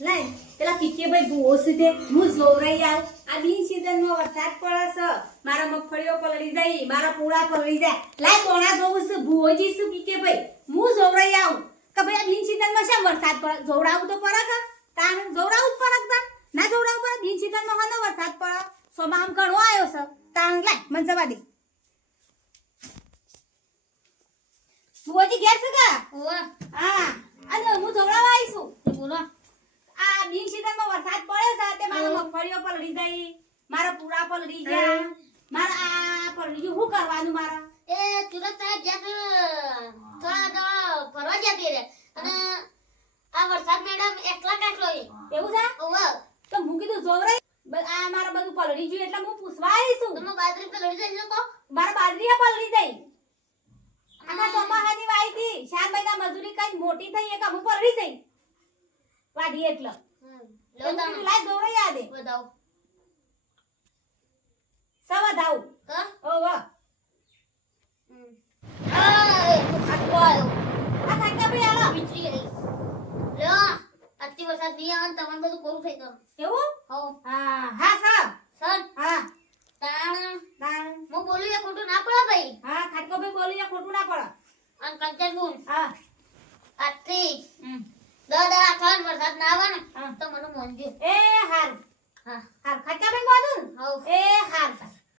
લાય પેલા પીકે ભાઈ ભૂવો સીધે હું જોરાઈ આવ આ બિન સીઝનમાં વરસાદ પડે છે મારા મગફળીઓ પલળી જાય મારા પૂળા પલળી જાય લાય કોણા જોવું છે ભૂવોજી છે પીકે ભાઈ હું જોરાઈ આવ કે ભાઈ આ બિન સીઝનમાં શા વરસાદ પડે જોવડાવું તો પડે કે તાણ જોવડાવું જ પડે તા ના જોવડાવું પડે બિન સીઝનમાં હાનો વરસાદ પડે સોમાં આમ ઘણો આવ્યો છે તાણ લાય મન જવા દે ભૂવોજી ઘેર છે કા ઓવા હા અને હું જોવડાવવા આવી છું બોલો આ બિન સીઝનમાં વરસાદ પડ્યો છે તે મારા મગફળીઓ પલળી ગઈ મારા પૂરા પલળી ગયા મારા આ પલળી ગયું શું કરવાનું મારા એ તુરત સાહેબ જ્યાં થોડા ફરવા જતી રે અને આ વરસાદ મેડમ એકલા કાટલો એવું છે ઓવા તો હું કીધું જોવરાઈ આ મારા બધું પલળી ગયું એટલે હું પૂછવા આવી છું તમે બાજરી પર લડી જજો કો મારા બાજરી પલળી ગઈ આખા ચોમાહાની વાઈ હતી 4 મહિના મજૂરી કરી મોટી થઈ એક હું પલળી ગઈ વાડી એટલે લો તો તું લાય જોવરાઈ આ દે બતાવો સવા દાવ કા ઓ વાહ આ ખાટકો આવ્યો આ કાકા ભાઈ આલો વિચરી ગઈ લો આટલી વરસાદ નહીં આવે ને તમારે બધું પૂરું થઈ ગયું કેવું હો હા હા સર સર હા તાણ તાણ હું બોલું એ ખોટું ના પડે ભાઈ હા ખાટકો ભાઈ બોલી ખોટું ના પડે અને કંચન બોલ હા આટલી હમ. દાદા આખા વરસાદ ના આવે ને હા. તો મને મોંજો એ હાર હા હાર ખાટા ભાઈ બોલું હો એ હાર